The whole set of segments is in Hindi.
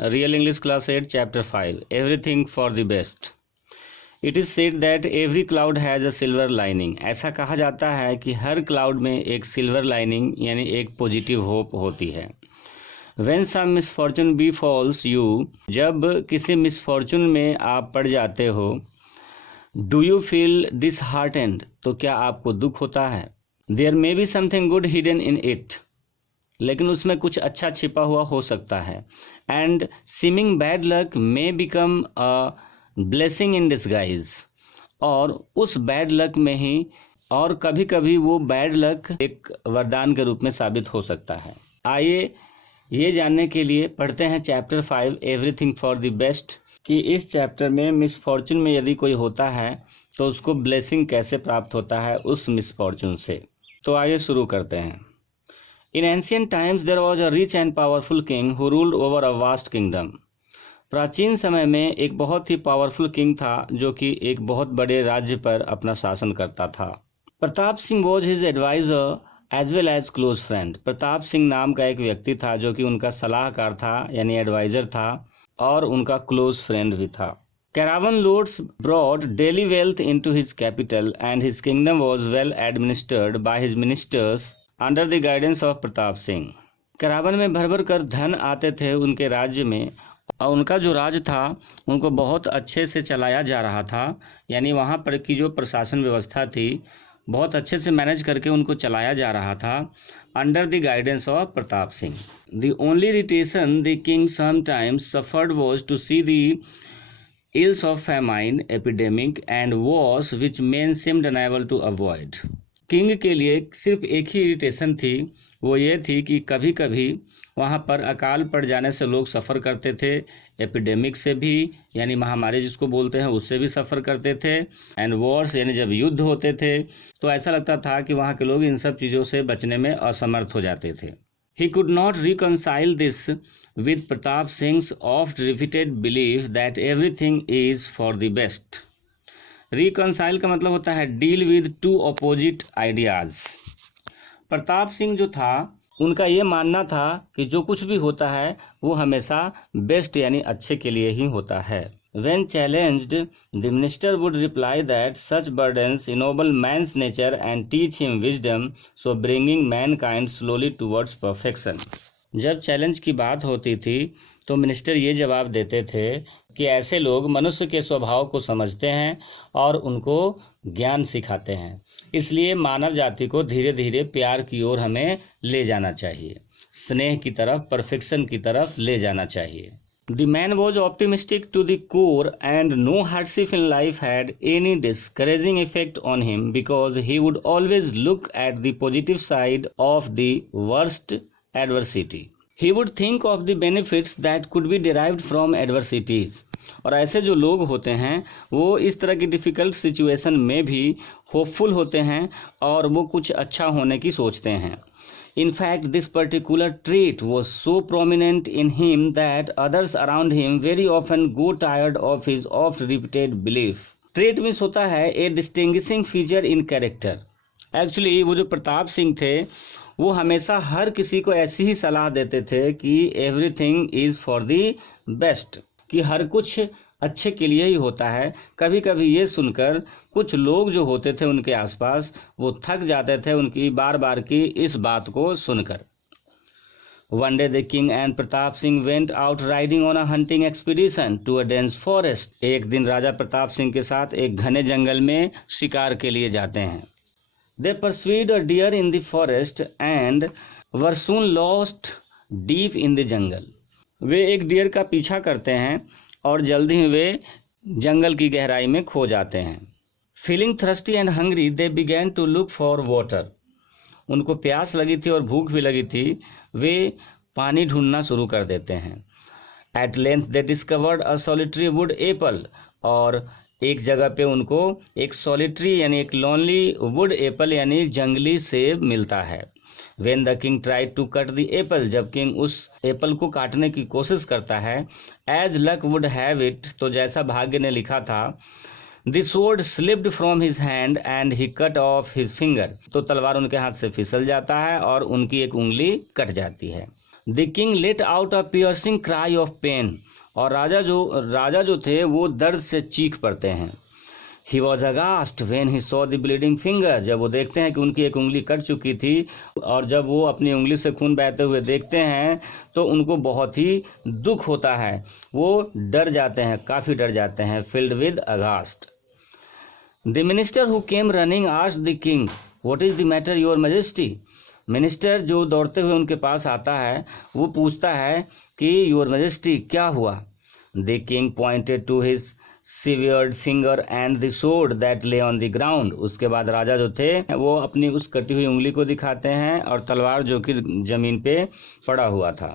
Real English Class 8 Chapter 5 Everything for the Best. It is said that every cloud has a silver lining. ऐसा कहा जाता है कि हर क्लाउड में एक सिल्वर लाइनिंग यानी एक पॉजिटिव होप होती है. When some misfortune befalls you, जब किसी मिसफॉर्चून में आप पड़ जाते हो, do you feel disheartened? तो क्या आपको दुख होता है? There may be something good hidden in it. लेकिन उसमें कुछ अच्छा छिपा हुआ हो सकता है. And seeming bad luck may become a blessing in disguise. और उस बैड लक में ही और कभी कभी वो बैड लक एक वरदान के रूप में साबित हो सकता है. आइए ये जानने के लिए पढ़ते हैं chapter 5 everything for the best कि इस चैप्टर में मिसफॉर्चून में यदि कोई होता है तो उसको ब्लेसिंग कैसे प्राप्त होता है उस मिसफॉर्चून से. तो आइए शुरू करते हैं. In ancient times there was a rich and powerful king who ruled over a vast kingdom. प्राचीन समय में एक बहुत ही पावरफुल किंग था जो कि एक बहुत बड़े राज्य पर अपना शासन करता था. Pratap Singh was his advisor as well as close friend. Pratap Singh नाम का एक व्यक्ति था जो कि उनका सलाहकार था यानी एडवाइजर था और उनका क्लोज फ्रेंड भी था. Caravan lords brought daily wealth into his capital and his kingdom was well administered by his ministers under the guidance of Pratap Singh. करावन में भर भर कर धन आते थे उनके राज्य में और उनका जो राज था उनको बहुत अच्छे से चलाया जा रहा था. यानी वहाँ पर की जो प्रशासन व्यवस्था थी बहुत अच्छे से मैनेज करके उनको चलाया जा रहा था under the guidance of Pratap Singh. The only irritation the king sometimes suffered was to see the ills of famine epidemic and wars which men seemed unable to avoid. King के लिए सिर्फ एक ही इरिटेशन थी, वो ये थी कि कभी कभी वहाँ पर अकाल पड़ जाने से लोग सफ़र करते थे, एपिडेमिक से भी यानी महामारी जिसको बोलते हैं उससे भी सफ़र करते थे, एंड वॉर्स यानी जब युद्ध होते थे तो ऐसा लगता था कि वहाँ के लोग इन सब चीज़ों से बचने में असमर्थ हो जाते थे. He could not reconcile this with Pratap sings oft repeated believe that everything is for the best. Reconcile का मतलब होता है deal with two opposite ideas. Pratap Singh जो था उनका ये मानना था कि जो कुछ भी होता है वो हमेशा बेस्ट यानी अच्छे के लिए ही होता है. When challenged the minister would reply that such burdens ennoble man's nature and teach him wisdom so bringing mankind slowly towards perfection. जब चैलेंज की बात होती थी तो मिनिस्टर ये जवाब देते थे कि ऐसे लोग मनुष्य के स्वभाव को समझते हैं और उनको ज्ञान सिखाते हैं, इसलिए मानव जाति को धीरे धीरे प्यार की ओर हमें ले जाना चाहिए, स्नेह की तरफ, परफेक्शन की तरफ ले जाना चाहिए. The man was optimistic to the core and no hardship in life had any discouraging effect on him because he would always look at the positive side of the worst adversity. He would think of the benefits that could be derived from adversities. और ऐसे जो लोग होते हैं वो इस तरह की डिफ़िकल्ट सिचुएशन में भी होपफुल होते हैं और वो कुछ अच्छा होने की सोचते हैं. In fact, this particular trait was so prominent in him that others around him very often go tired of his oft-repeated belief. Trait means होता है a distinguishing feature in character. Actually, वो जो प्रताप सिंह थे वो हमेशा हर किसी को ऐसी ही सलाह देते थे कि everything is for the best, कि हर कुछ अच्छे के लिए ही होता है. कभी कभी ये सुनकर कुछ लोग जो होते थे उनके आसपास वो थक जाते थे उनकी बार बार की इस बात को सुनकर. One day the king and Pratap Singh went out riding on a hunting expedition to a dense forest. एक दिन राजा प्रताप सिंह के साथ एक घने जंगल में शिकार के लिए जाते हैं. They pursued a deer in the forest and were soon lost deep in the jungle. वे एक डियर का पीछा करते हैं और जल्दी ही वे जंगल की गहराई में खो जाते हैं. Feeling thirsty and hungry, they began to look for water. उनको प्यास लगी थी और भूख भी लगी थी, वे पानी ढूंढना शुरू कर देते हैं. At length they discovered a solitary wood apple. और एक जगह पे उनको एक सॉलिटरी यानी एक लॉनली वुड एप्पल यानी जंगली सेब मिलता है. When the king tried to cut the apple, जब किंग उस एप्पल को काटने की कोशिश करता है, as luck would have it, तो जैसा भाग्य ने लिखा था, the sword slipped from his hand and he cut off his finger. तो तलवार उनके हाथ से फिसल जाता है और उनकी एक उंगली कट जाती है. The king let out a piercing cry of pain, और राजा जो थे वो दर्द से चीख पड़ते हैं। He was aghast when he saw the bleeding finger, जब वो देखते हैं कि उनकी एक उंगली कट चुकी थी और जब वो अपनी उंगली से खून बहते हुए देखते हैं तो उनको बहुत ही दुख होता है, वो डर जाते हैं, काफ़ी डर जाते हैं। Filled with aghast, the minister who came running asked the king what is the matter your majesty. Minister जो दौड़ते हुए उनके पास आता है वो पूछता है कि योर मैजेस्टी क्या हुआ। The king pointed to his severed finger and the sword that lay on the ground। उसके बाद राजा जो थे वो अपनी उस कटी हुई उंगली को दिखाते हैं और तलवार जो कि जमीन पे पड़ा हुआ था।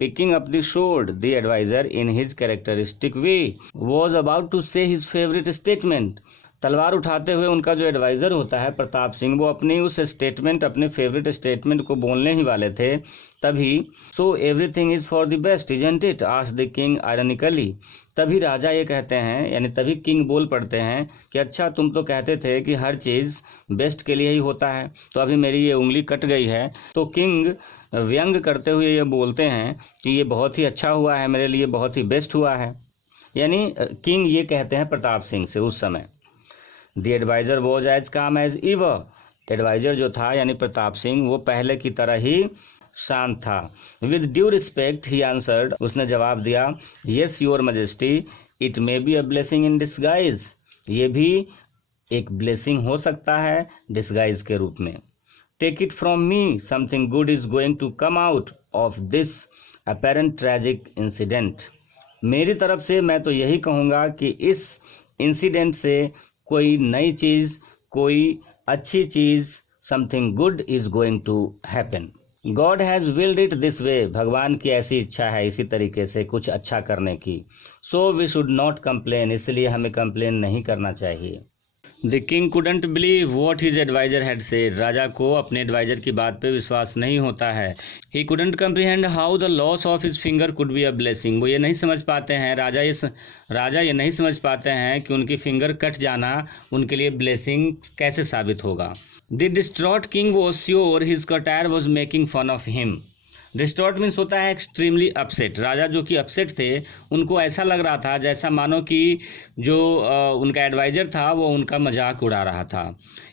Picking up the sword, the advisor in his characteristic way was about to say his favorite statement। तलवार उठाते हुए उनका जो एडवाइज़र होता है प्रताप सिंह, वो अपनी उस स्टेटमेंट, अपने फेवरेट स्टेटमेंट को बोलने ही वाले थे, तभी so everything is for the best isn't it asked the king ironically. तभी राजा ये कहते हैं, यानी तभी किंग बोल पड़ते हैं कि अच्छा तुम तो कहते थे कि हर चीज़ बेस्ट के लिए ही होता है, तो अभी मेरी ये उंगली कट गई है। तो किंग व्यंग करते हुए ये बोलते हैं कि ये बहुत ही अच्छा हुआ है, मेरे लिए बहुत ही बेस्ट हुआ है। यानी किंग ये कहते हैं प्रताप सिंह से उस समय। द एडवाइज़र वॉज एज काम एज इवर। एडवाइज़र जो था यानी प्रताप सिंह वो पहले की तरह ही शांत था। With due respect he answered, उसने जवाब दिया, yes your majesty it may be a blessing in disguise. ये भी एक ब्लेसिंग हो सकता है डिस्गाइज के रूप में। Take it from me something good is going to come out of this apparent tragic incident. मेरी तरफ से मैं तो यही कहूँगा कि इस इंसिडेंट से कोई नई चीज़, कोई अच्छी चीज़, something good is going to happen. God has willed it this way, भगवान की ऐसी इच्छा है इसी तरीके से कुछ अच्छा करने की। So we should not complain, इसलिए हमें कंप्लेन नहीं करना चाहिए। The king couldn't believe what his advisor had said, राजा को अपने एडवाइजर की बात पे विश्वास नहीं होता है। He couldn't comprehend how the loss of his finger could be a blessing, वो ये नहीं समझ पाते हैं, राजा ये नहीं समझ पाते हैं कि उनकी फिंगर कट जाना उनके लिए ब्लेसिंग कैसे साबित होगा। The distraught king was sure his courtier was making fun of him. Distraught means होता है एक्सट्रीमली अपसेट। राजा जो कि अपसेट थे, उनको ऐसा लग रहा था जैसा मानो कि जो उनका एडवाइज़र था वो उनका मजाक उड़ा रहा था।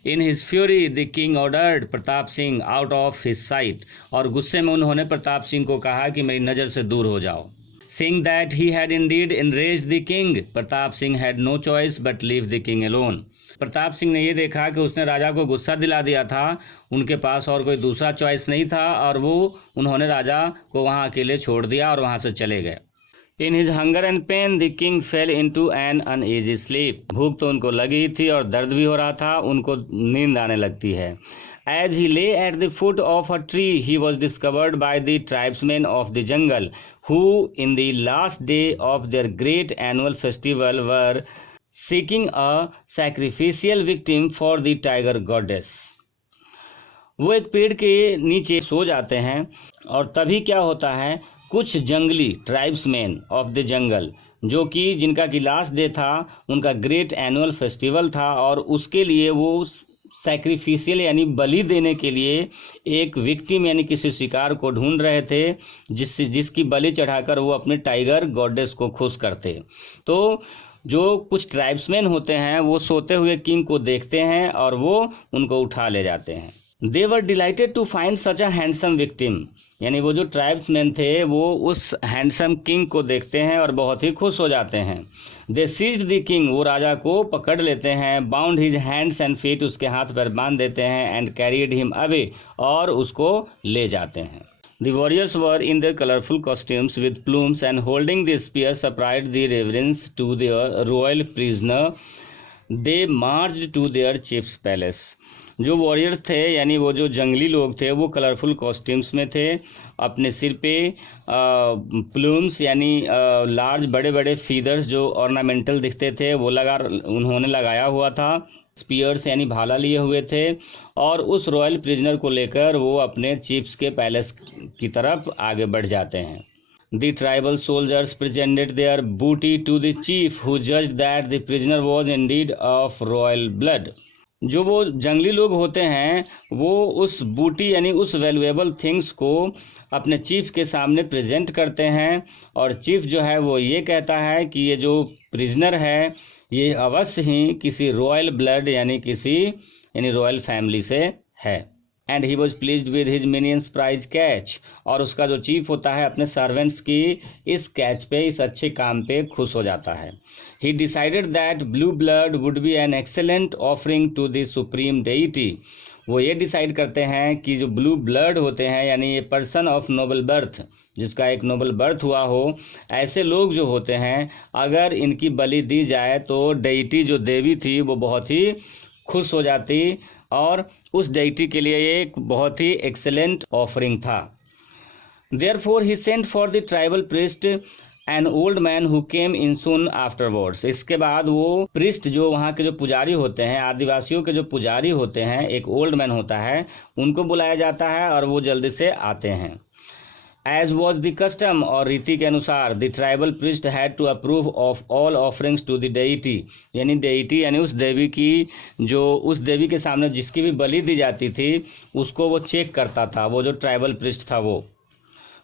In his fury the king ordered Pratap Singh out of his site, और गुस्से में उन्होंने प्रताप सिंह को कहा कि मेरी नज़र से दूर हो जाओ। Seeing that he had indeed enraged the king, Pratap Singh had no choice but leave the king alone। Pratap Singh ने ये देखा कि उसने राजा को गुस्सा दिला दिया था, उनके पास और कोई दूसरा चॉइस नहीं था और उन्होंने राजा को वहाँ अकेले छोड़ दिया और वहाँ से चले गए। In his hunger and pain the king fell into an uneasy sleep, भूख तो उनको लगी थी और दर्द भी हो रहा था, उनको नींद आने लगती है। As he lay at the foot of a tree, he was discovered by the tribesmen of the jungle, who in the last day of their great annual festival were seeking a sacrificial victim for the tiger goddess। वो एक पेड़ के नीचे सो जाते हैं और तभी क्या होता है, कुछ जंगली ट्राइब्समैन ऑफ द जंगल जो कि जिनका कि लास्ट डे था, उनका ग्रेट एनुअल फेस्टिवल था और उसके लिए वो सैक्रिफिशियल यानी बलि देने के लिए एक विक्टिम यानी किसी शिकार को ढूंढ रहे थे जिसकी बलि चढ़ाकर वो अपने टाइगर गॉडेस को खुश करते। तो जो कुछ ट्राइब्समैन होते हैं वो सोते हुए किंग को देखते हैं और वो उनको उठा ले जाते हैं। They were delighted to find such a handsome victim, यानी वो जो ट्राइब्समैन थे वो उस हैंडसम किंग को देखते हैं और बहुत ही खुश हो जाते हैं। दे सीज्ड द किंग, वो राजा को पकड़ लेते हैं। Bound his hands and feet, उसके हाथ पैर बांध देते हैं। एंड कैरिड हिम अवे, और उसको ले जाते हैं। The warriors were in their colorful costumes with plumes and holding the spears upright the reverence to their royal prisoner. They marched to their chief's palace। जो वॉरियर्स थे यानी वो जो जंगली लोग थे वो कलरफुल कॉस्ट्यूम्स में थे, अपने सिर पे प्लूम्स यानी लार्ज बड़े बड़े फीदर्स जो ऑर्नामेंटल दिखते थे वो उन्होंने लगाया हुआ था। स्पीयर्स यानी भाला लिए हुए थे और उस रॉयल प्रिजनर को लेकर वो अपने चीफ्स के पैलेस की तरफ आगे बढ़ जाते हैं। The tribal soldiers presented their booty to the chief who judged that the prisoner was indeed of royal blood. जो वो जंगली लोग होते हैं वो उस बूटी यानी उस वैल्यूएबल थिंग्स को अपने चीफ के सामने प्रेजेंट करते हैं, और चीफ जो है वो ये कहता है कि ये जो प्रिजनर है ये अवश्य ही किसी रॉयल ब्लड यानी रॉयल फैमिली से है। And he was pleased with his minions prize catch, और उसका जो चीफ होता है अपने सर्वेंट्स की इस कैच पे, इस अच्छे काम पे खुश हो जाता है। He decided that blue blood would be an excellent offering to the supreme deity. वो ये डिसाइड करते हैं कि जो ब्लू ब्लड होते हैं यानी ये पर्सन ऑफ नोबल बर्थ, जिसका एक नोबल बर्थ हुआ हो, ऐसे लोग जो होते हैं अगर इनकी बलि दी जाए तो डेइटी जो देवी थी वो बहुत ही खुश हो जाती, और उस डेइटी के लिए ये एक बहुत ही एक्सेलेंट ऑफरिंग था। Therefore he sent for the tribal priest an old man who came in soon afterwards. इसके बाद वो प्रीस्ट जो वहाँ के जो पुजारी होते हैं, आदिवासियों के जो पुजारी होते हैं, एक ओल्ड मैन होता है, उनको बुलाया जाता है और वो जल्दी से आते हैं। एज वॉज द कस्टम, और रीति के अनुसार the tribal priest had to approve of all offerings to the deity, यानी डेइटी यानी उस देवी की, जो उस देवी के सामने जिसकी भी बलि दी जाती थी उसको वो चेक करता था, वो जो ट्राइबल प्रिस्ट था वो।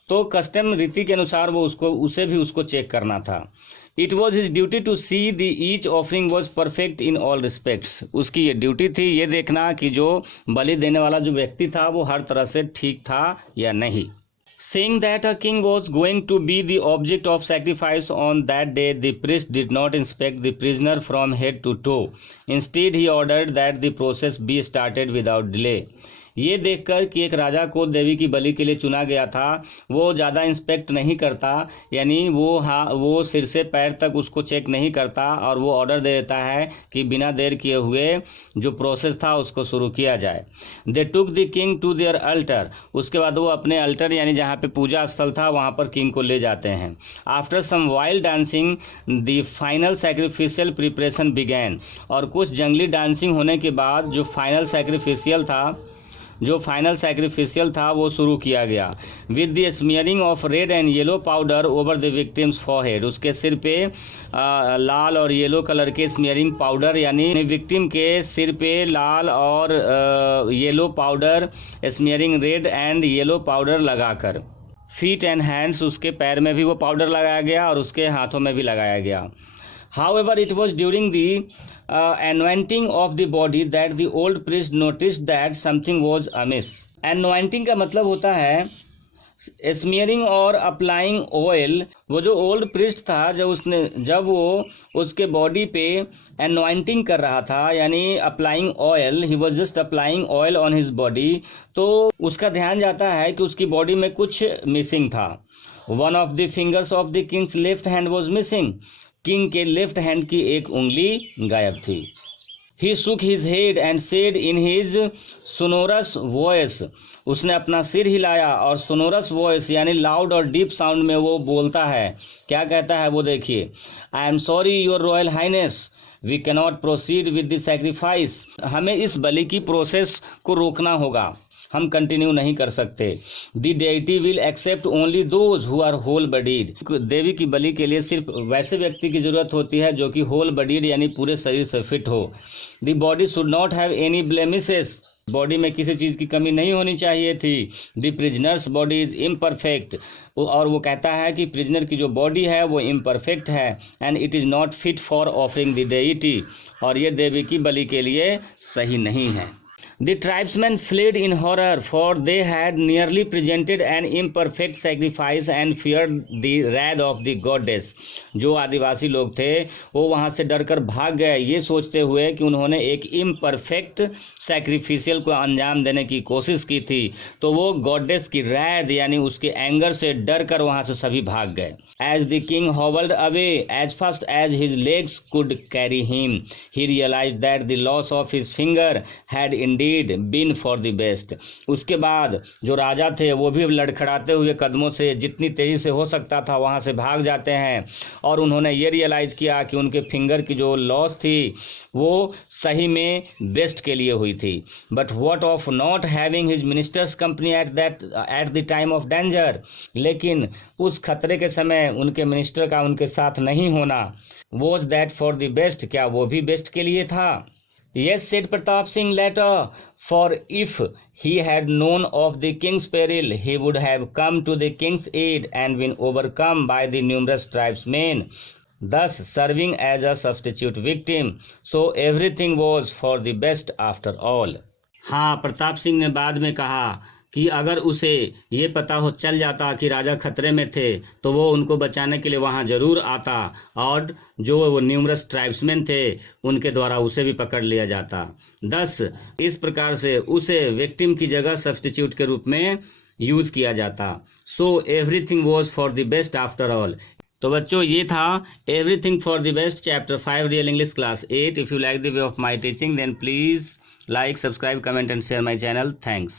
तो कस्टम रीति के अनुसार वो उसे भी चेक करना था। It was his duty to see the each offering was perfect in all respects. उसकी ये ड्यूटी थी ये देखना कि जो बलि देने वाला जो व्यक्ति था वो हर तरह से ठीक था या नहीं। Seeing that a king was going to be the object of sacrifice on that day, the priest did not inspect the prisoner from head to toe. Instead, he ordered that the process be started without delay. ये देखकर कि एक राजा को देवी की बलि के लिए चुना गया था, वो ज़्यादा इंस्पेक्ट नहीं करता, यानी वो सिर से पैर तक उसको चेक नहीं करता, और वो ऑर्डर दे देता है कि बिना देर किए हुए जो प्रोसेस था उसको शुरू किया जाए। They took the king to their altar, उसके बाद वो अपने अल्टर यानी जहाँ पे पूजा स्थल था वहाँ पर किंग को ले जाते हैं। After some wild dancing the final sacrificial preparation began, और कुछ जंगली डांसिंग होने के बाद जो फाइनल सैक्रिफिशियल था वो शुरू किया गया। With the smearing of red and yellow powder over the victim's forehead, उसके सिर पे लाल और येलो कलर के स्मीयरिंग पाउडर, यानी विक्टिम के सिर पे लाल और yellow powder, smearing red and yellow powder लगाकर। फीट एंड हैंड्स, उसके पैर में भी वो पाउडर लगाया गया और उसके हाथों में भी लगाया गया। However it was during the anointing of the body that the old priest noticed that something was amiss. Anointing का मतलब होता है स्मीयरिंग और अप्लाइंग ऑयल। वो जो ओल्ड प्रिस्ट था जब वो उसके बॉडी पे एनॉइंटिंग कर रहा था यानी applying oil, he was just applying oil on his body, तो उसका ध्यान जाता है कि उसकी बॉडी में कुछ मिसिंग था। One of the fingers of the king's left hand was missing, king के लेफ्ट हैंड की एक उंगली गायब थी। He shook his head and said in his sonorous voice, उसने अपना सिर हिलाया और सोनोरस वॉइस यानी लाउड और डीप साउंड में वो बोलता है। क्या कहता है वो देखिए, I am sorry your royal highness, we cannot proceed with the sacrifice. हमें इस बलि की प्रोसेस को रोकना होगा, हम कंटिन्यू नहीं कर सकते। The deity will accept only those who are whole bodied, देवी की बलि के लिए सिर्फ वैसे व्यक्ति की जरूरत होती है जो कि होल बडीड यानी पूरे शरीर से फिट हो। The body should not have any blemishes, body में किसी चीज़ की कमी नहीं होनी चाहिए थी। The prisoners body is imperfect, और वो कहता है कि प्रिजनर की जो बॉडी है वो इम्परफेक्ट है। And it is not fit for offering the deity, और ये देवी की बलि के लिए सही नहीं है। The tribesmen fled in horror, for they had nearly presented an imperfect sacrifice and feared the wrath of the goddess. जो आदिवासी लोग थे वो वहाँ से डरकर भाग गए ये सोचते हुए कि उन्होंने एक इम्परफेक्ट सैक्रिफिशियल को अंजाम देने की कोशिश की थी, तो वो गॉडेस की रैद यानी उसके एंगर से डर कर वहाँ से सभी भाग गए। As the king hobbled away as fast as his legs could carry him, he realized that the loss of his finger had indeed been for the best. उसके बाद जो राजा थे वो भी लड़खड़ाते हुए कदमों से जितनी तेजी से हो सकता था वहाँ से भाग जाते हैं, और उन्होंने ये रियलाइज़ किया कि उनके फिंगर की जो लॉस थी वो सही में बेस्ट के लिए हुई थी। But what of not having his ministers company at the time of danger, लेकिन उस खतरे के समय उनके मिनिस्टर का उनके साथ नहीं होना, was that for the best, क्या वो भी बेस्ट के लिए था। Yes, said Pratap Singh later, for if he had known of the king's peril, he would have come to the king's aid and been overcome by the numerous tribesmen, thus serving as a substitute victim. So everything was for the best after all. हाँ, प्रताप सिंह ने बाद में कहा कि अगर उसे ये पता हो चल जाता कि राजा खतरे में थे तो वो उनको बचाने के लिए वहाँ जरूर आता और जो वो न्यूमरस ट्राइब्समैन थे उनके द्वारा उसे भी पकड़ लिया जाता। 10 इस प्रकार से उसे विक्टिम की जगह सब्स्टिट्यूट के रूप में यूज किया जाता। So everything was for the best after all. तो बच्चों ये था everything for the best chapter 5 real English class 8। If you like the way of my teaching then please like, subscribe, comment and share my channel. Thanks.